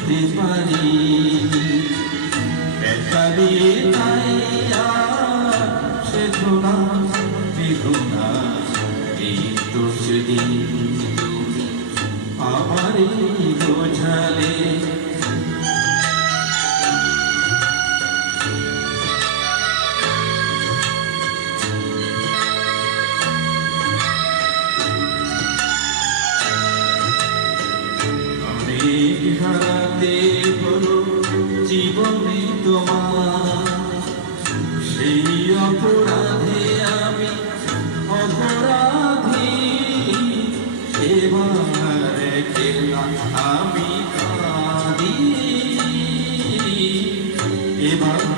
হতে পারি বেতারি তাইয়া সে ধোনা বেদনা এই তো সেদিন তুমি আমারই বোঝালে হারাতে হলো জীবনে তোমার সেই অপরাধে আমি অপরাধী এবার খেলা আমি কাঁদি এবার